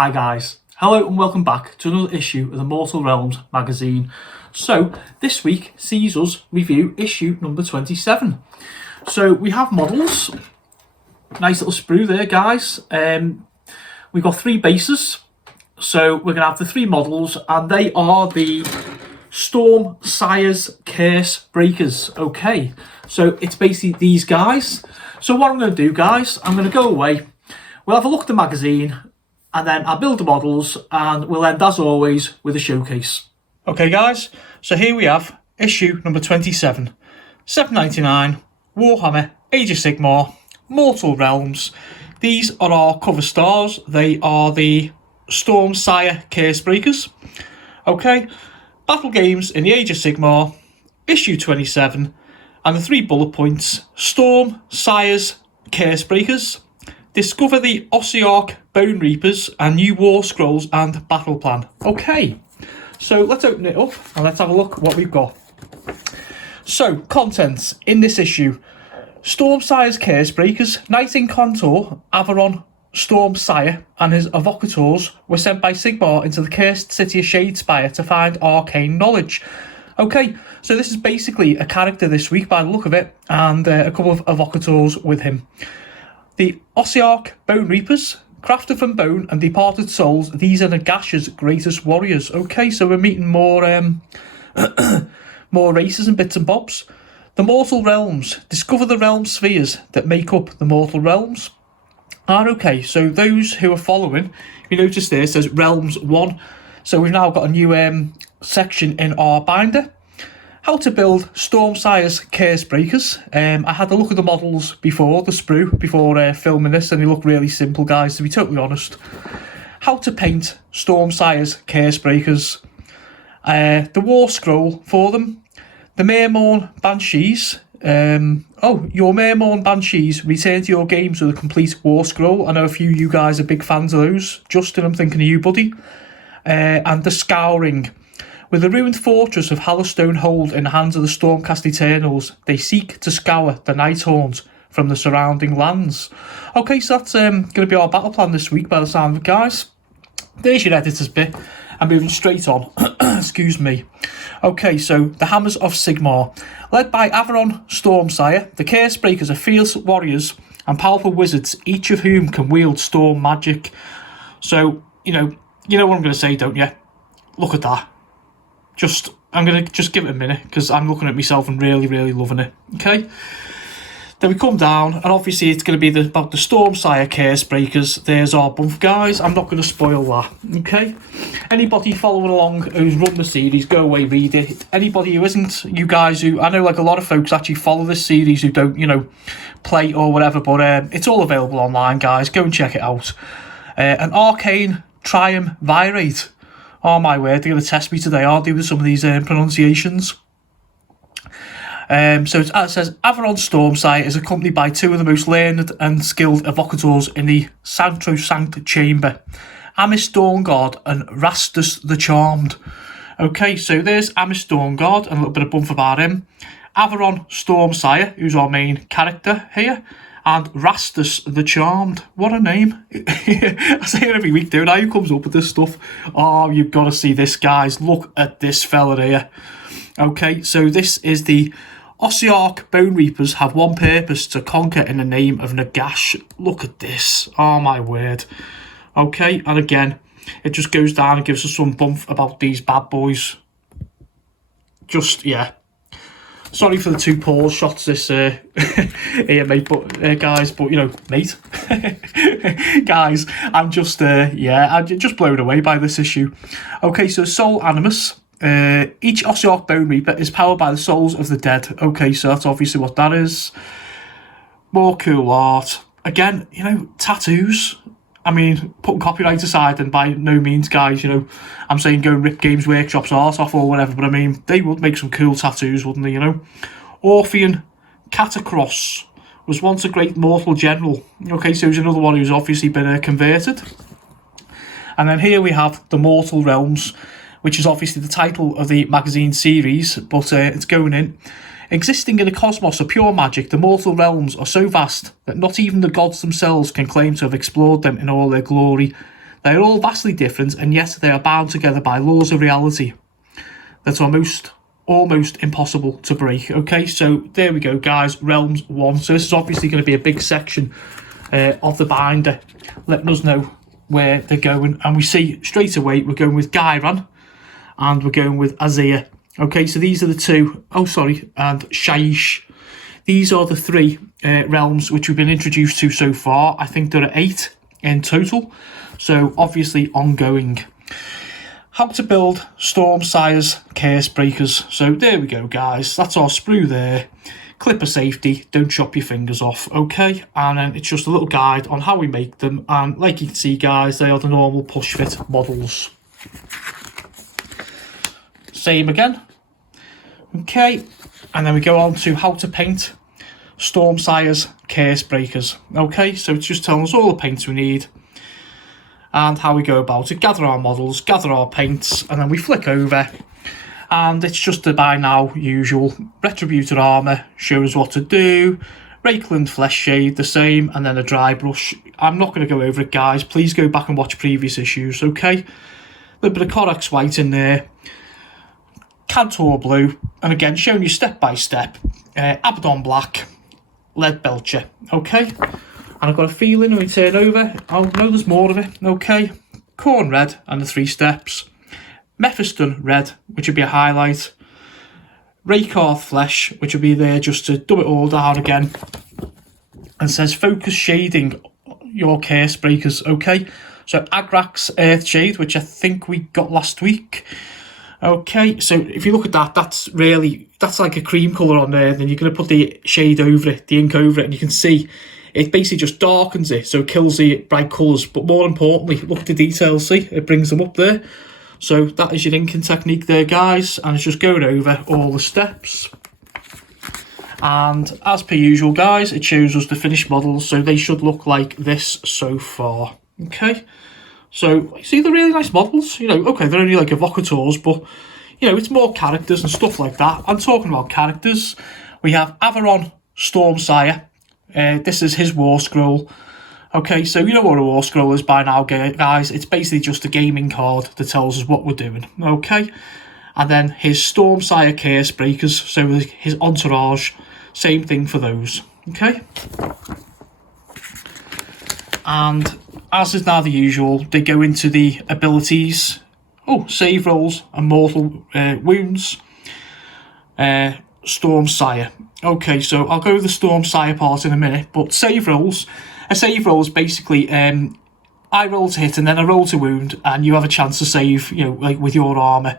Hi guys, hello and welcome back to another issue of the Mortal Realms magazine. So this week sees us review issue number 27. So we have models, nice little sprue there guys. We've got three bases, so we're going to have the three models and they are the Storm Sire's Curse Breakers. Okay, so it's basically these guys. So what I'm going to do guys, I'm going to go away, we'll have a look at the magazine, and then I'll build the models and we'll end as always with a showcase. Okay guys, so here we have issue number 27, $7.99, Warhammer Age of Sigmar, Mortal Realms. These are our cover stars. They are the Storm Sire Curse Breakers. Okay, battle games in the Age of Sigmar, issue 27, and the 3 bullet points: Storm Sire's Curse Breakers, discover the Ossiarch Bone Reapers, and new War Scrolls and Battle Plan. Okay, so let's open it up and let's have a look at what we've got. So, contents in this issue: Storm Sire's Curse Breakers. Knight Inquisitor Averon Storm Sire and his evocators were sent by Sigmar into the cursed city of Shadespire to find arcane knowledge. Okay, so this is basically a character this week by the look of it, and a couple of evocators with him. The Ossiarch Bone Reapers, crafted from bone and departed souls, these are Nagash's greatest warriors. Okay, so we're meeting more more races and bits and bobs. The Mortal Realms, discover the realm spheres that make up the Mortal Realms. Okay, so those who are following, you notice there it says Realms 1. So we've now got a new section in our binder. How to build Storm Sire's Curse Breakers. I had a look at the models before, the sprue, before filming this, and they look really simple, guys, to be totally honest. How to paint Storm Sire's Curse Breakers. The War Scroll for them. The Mermorn Banshees. Your Mermorn Banshees return to your games with a complete War Scroll. I know a few of you guys are big fans of those. Justin, I'm thinking of you, buddy. And the Scouring. With the ruined fortress of Hallistone Hold in the hands of the Stormcast Eternals, they seek to scour the Nighthorns from the surrounding lands. Okay, so that's going to be our battle plan this week by the sound of it, guys. There's your editor's bit. I'm moving straight on. Excuse me. Okay, so the Hammers of Sigmar. Led by Averon Stormsire, the Curse Breakers are fierce warriors and powerful wizards, each of whom can wield storm magic. So, you know what I'm going to say, don't you? Look at that. I'm going to just give it a minute because I'm looking at myself and really, really loving it. Okay. Then we come down and obviously it's going to be about the Storm Sire Curse Breakers. There's our bump, guys. I'm not going to spoil that. Okay. Anybody following along who's run the series, go away, read it. Anybody who isn't, you guys who, I know like a lot of folks actually follow this series who don't, play or whatever, but it's all available online, guys. Go and check it out. An Arcane Triumvirate. Oh my word, they're going to test me today, aren't they, with some of these pronunciations. So it says, Averon Stormsire is accompanied by 2 of the most learned and skilled evocators in the Sanctosanct Chamber, Amis Dawnguard and Rastus the Charmed. Okay, so there's Amis Dawnguard, and a little bit of bump about him. Averon Stormsire, who's our main character here, and Rastus the Charmed. What a name. I say it every week, don't I? Who comes up with this stuff? Oh, you've got to see this, guys. Look at this fella here. Okay, so this is the Ossiarch Bone Reapers have one purpose: to conquer in the name of Nagash. Look at this. Oh, my word. Okay, and again, it just goes down and gives us some bump about these bad boys. Just, yeah. Sorry for the 2 pause shots this here, mate, but guys, but mate, guys, I'm just I'm just blown away by this issue. Okay, so Soul Animus. Each Ossiarch Bone Reaper is powered by the souls of the dead. Okay, so that's obviously what that is. More cool art. Again, tattoos. I mean, putting copyright aside, and by no means, guys, I'm saying go and rip Games Workshop's art off or whatever, but I mean, they would make some cool tattoos, wouldn't they, Orphean Catacross was once a great mortal general. Okay, so he's another one who's obviously been converted. And then here we have the Mortal Realms, which is obviously the title of the magazine series, but it's going in. Existing in a cosmos of pure magic, the mortal realms are so vast that not even the gods themselves can claim to have explored them in all their glory. They are all vastly different, and yet they are bound together by laws of reality that are almost impossible to break. Okay, so there we go, guys. Realms 1. So this is obviously going to be a big section of the binder, letting us know where they're going. And we see straight away we're going with Ghyran and we're going with Azir. Okay, so these are the two. Oh, sorry, and Shyish. These are the three realms which we've been introduced to so far. I think there are 8 in total, so obviously ongoing. How to build Stormsire's Curse Breakers. So there we go, guys. That's our sprue there. Clipper safety, don't chop your fingers off, okay? And then it's just a little guide on how we make them. And like you can see, guys, they are the normal push fit models. Same again. Okay, and then we go on to how to paint Stormsire's Curse Breakers. Okay, so it's just telling us all the paints we need and how we go about it. Gather our models, gather our paints, and then we flick over, and it's just the by now usual Retributor armour, shows what to do, Rakeland Flesh Shade the same, and then a dry brush. I'm not going to go over it, guys. Please go back and watch previous issues, okay? A little bit of Corax White in there, Cantor Blue, and again showing you step by step, Abaddon Black, Lead Belcher, okay? And I've got a feeling when we turn over, oh no, there's more of it, okay? Khorne Red and the 3 steps, Mephiston Red, which would be a highlight, Rakarth Flesh, which will be there just to dumb it all down again, and says focus shading your Curse Breakers, okay? So Agrax Earth Shade, which I think we got last week. Okay, so if you look at that, that's like a cream colour on there, then you're going to put the shade over it, the ink over it, and you can see it basically just darkens it, so it kills the bright colours. But more importantly, look at the details, see? It brings them up there. So that is your inking technique there, guys, and it's just going over all the steps. And as per usual, guys, it shows us the finished models, so they should look like this so far. Okay. So, see, they're really nice models, you know, okay, they're only like evocators, but, you know, it's more characters and stuff like that. I'm talking about characters. We have Averon Stormsire. This is his War Scroll. Okay, so you know what a War Scroll is by now, guys. It's basically just a gaming card that tells us what we're doing, okay? And then his Stormsire Curse Breakers, so his entourage, same thing for those, okay? And as is now the usual, they go into the abilities. Oh, save rolls and mortal wounds. Stormsire. Okay, so I'll go with the Stormsire part in a minute, but save rolls. A save roll is basically I roll to hit and then I roll to wound, and you have a chance to save, you know, like with your armour.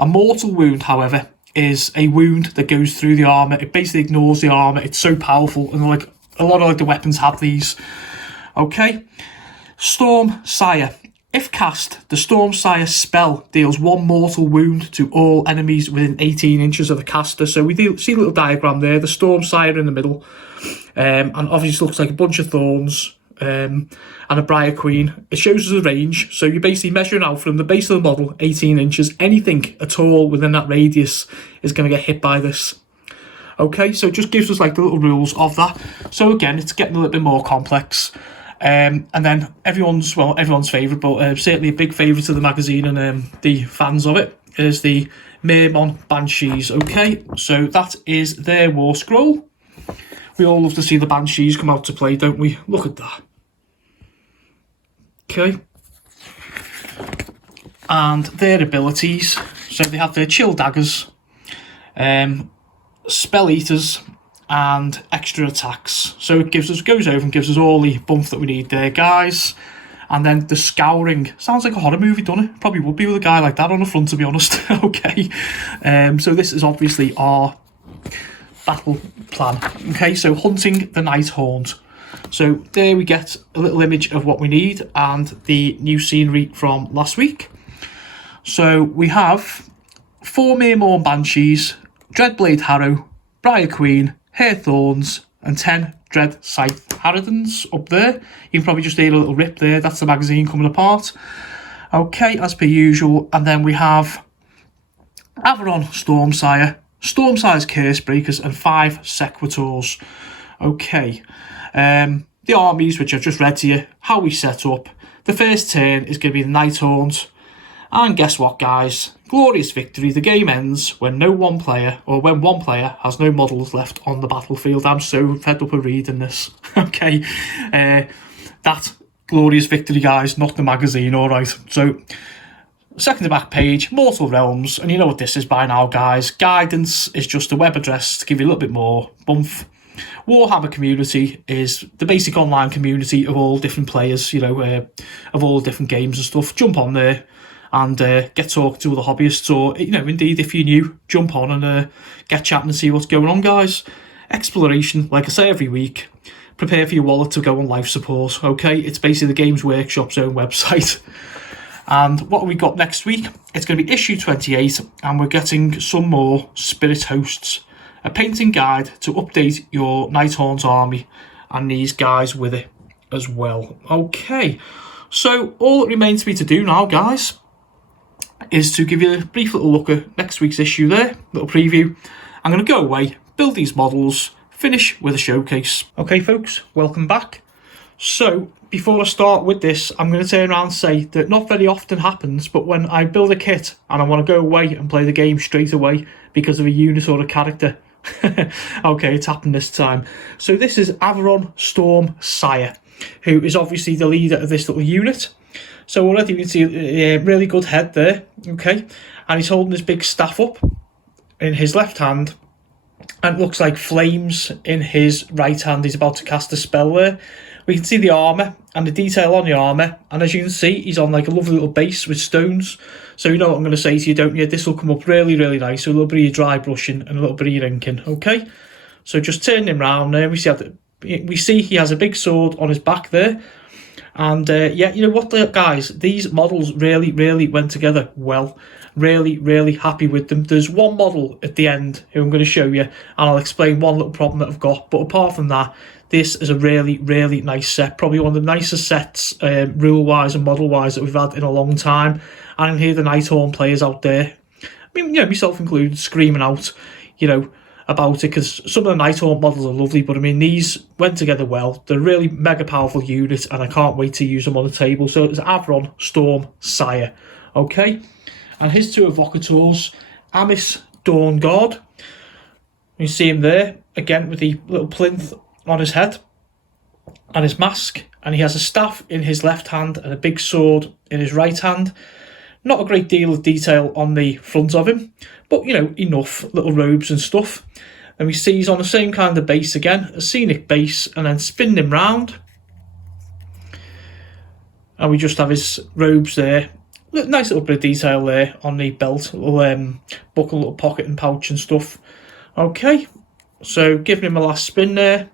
A mortal wound, however, is a wound that goes through the armour. It basically ignores the armour. It's so powerful, and like a lot of like the weapons have these. Okay. Stormsire. If cast, the Stormsire spell deals 1 mortal wound to all enemies within 18 inches of the caster. So we see a little diagram there, the Stormsire in the middle, and obviously looks like a bunch of thorns and a Briar Queen. It shows us the range, so you're basically measuring out from the base of the model, 18 inches. Anything at all within that radius is going to get hit by this. Okay, so it just gives us like the little rules of that. So again, it's getting a little bit more complex. And then everyone's favourite, but certainly a big favourite of the magazine and the fans of it, is the Mermon Banshees. Okay, so that is their War Scroll. We all love to see the Banshees come out to play, don't we? Look at that. Okay. And their abilities. So they have their Chill Daggers, Spell Eaters, and extra attacks. So it goes over and gives us all the bump that we need there, guys. And then the Scouring. Sounds like a horror movie, doesn't it? Probably would be with a guy like that on the front, to be honest. Okay. So this is obviously our battle plan. Okay, so hunting the Night Haunt. So there we get a little image of what we need and the new scenery from last week. So we have 4 Mermon Banshees, Dreadblade Harrow, Briar Queen, Hairthorns, and 10 Dread Scythe Harridans up there. You can probably just hear a little rip there. That's the magazine coming apart. Okay, as per usual. And then we have Averon Stormsire, Stormsire's Curse Breakers, and 5 Sequitors. Okay. The armies, which I've just read to you, how we set up, The first turn is going to be the Nighthaunt. And guess what, guys? Glorious victory. The game ends when when one player has no models left on the battlefield. I'm so fed up of reading this. Okay, that glorious victory, guys, not the magazine. All right. So, second to back page, Mortal Realms, and you know what this is by now, guys. Guidance is just a web address to give you a little bit more bump. Warhammer community is the basic online community of all different players, of all different games and stuff. Jump on there and get talking to other hobbyists, or indeed, if you're new, jump on and get chatting and see what's going on, guys. Exploration, like I say every week, prepare for your wallet to go on life support. Okay, it's basically the Games Workshop's own website. And what have we got next week? It's going to be issue 28, and we're getting some more Spirit Hosts, a painting guide to update your Nighthaunt army, and these guys with it as well. Okay, so all that remains for me to do now, guys, is to give you a brief little look at next week's issue there, little preview. I'm going to go away, build these models, finish with a showcase. Okay, folks, welcome back. So, before I start with this, I'm going to turn around and say that not very often happens, but when I build a kit and I want to go away and play the game straight away because of a unit or a character. Okay, it's happened this time. So this is Averron Storm Sire, who is obviously the leader of this little unit. So already you can see a really good head there, okay? And he's holding his big staff up in his left hand, and it looks like flames in his right hand. He's about to cast a spell there. We can see the armour and the detail on the armour, and as you can see, he's on like a lovely little base with stones. So you know what I'm going to say to you, don't you? This will come up really, really nice. So a little bit of your dry brushing and a little bit of your inking, okay? So just turn him round there. We see he has a big sword on his back there. And yeah, you know what, guys? These models really, really went together well. Really, really happy with them. There's one model at the end who I'm going to show you, and I'll explain one little problem that I've got. But apart from that, this is a really, really nice set. Probably one of the nicest sets, rule-wise and model-wise, that we've had in a long time. And I can hear the Nighthaunt players out there, I mean, myself included, screaming out, about it, because some of the Nighthaunt models are lovely, but I mean, these went together well. They're really mega powerful units, and I can't wait to use them on the table. So it's Averron Storm Sire, okay? And his two evocators, Amis Dawnguard. You see him there, again, with the little plinth on his head, and his mask, and he has a staff in his left hand and a big sword in his right hand. Not a great deal of detail on the front of him, but, enough little robes and stuff. And we see he's on the same kind of base again, a scenic base, and then spin him round. And we just have his robes there. Nice little bit of detail there on the belt, little buckle, little pocket and pouch and stuff. Okay, so giving him a last spin there,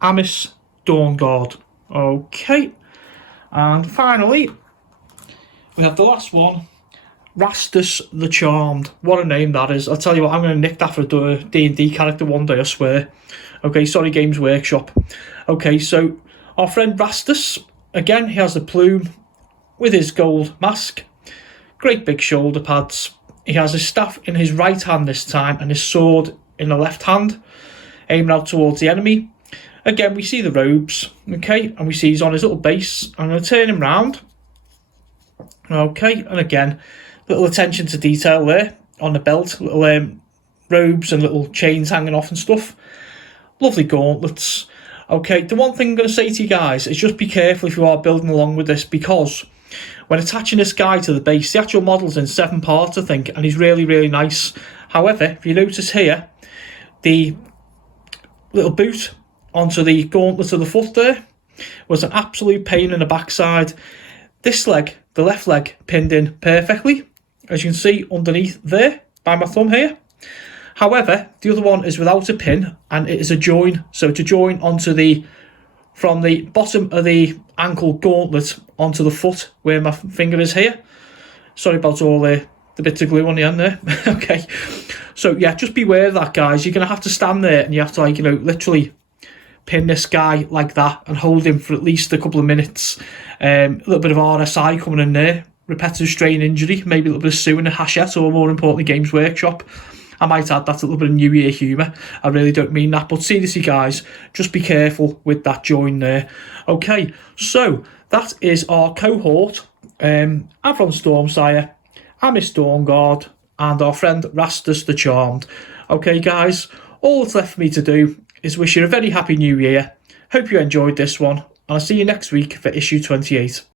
Amis Dawnguard. Okay, and finally, we have the last one, Rastus the Charmed. What a name that is. I'll tell you what, I'm going to nick that for a D&D character one day, I swear. Okay, sorry, Games Workshop. Okay, so our friend Rastus, again, he has the plume with his gold mask, great big shoulder pads. He has his staff in his right hand this time and his sword in the left hand, aiming out towards the enemy. Again, we see the robes, okay, and we see he's on his little base. I'm going to turn him round. Okay, and again, little attention to detail there on the belt, little robes and little chains hanging off and stuff. Lovely gauntlets. Okay, the one thing I'm going to say to you guys is just be careful if you are building along with this, because when attaching this guy to the base, the actual model's in 7 parts, I think, and he's really, really nice. However, if you notice here, the little boot onto the gauntlet of the foot there was an absolute pain in the backside. This leg, the left leg, pinned in perfectly, as you can see underneath there by my thumb here. However, the other one is without a pin, and it is a join. So to join onto from the bottom of the ankle gauntlet onto the foot where my finger is here. Sorry about all the bits of glue on the end there. Okay, so yeah, just beware of that, guys. You're going to have to stand there and you have to, literally pin this guy like that and hold him for at least a couple of minutes. A little bit of RSI coming in there, repetitive strain injury, maybe a little bit of Sue in a Hachette, or more importantly, Games Workshop. I might add that's a little bit of New Year humour. I really don't mean that, but seriously, guys, just be careful with that join there. Okay, so that is our cohort, Avalon Stormsire, Amis Dawnguard, and our friend Rastus the Charmed. Okay, guys, all that's left for me to do is wish you a very happy new year. Hope you enjoyed this one, and I'll see you next week for issue 28.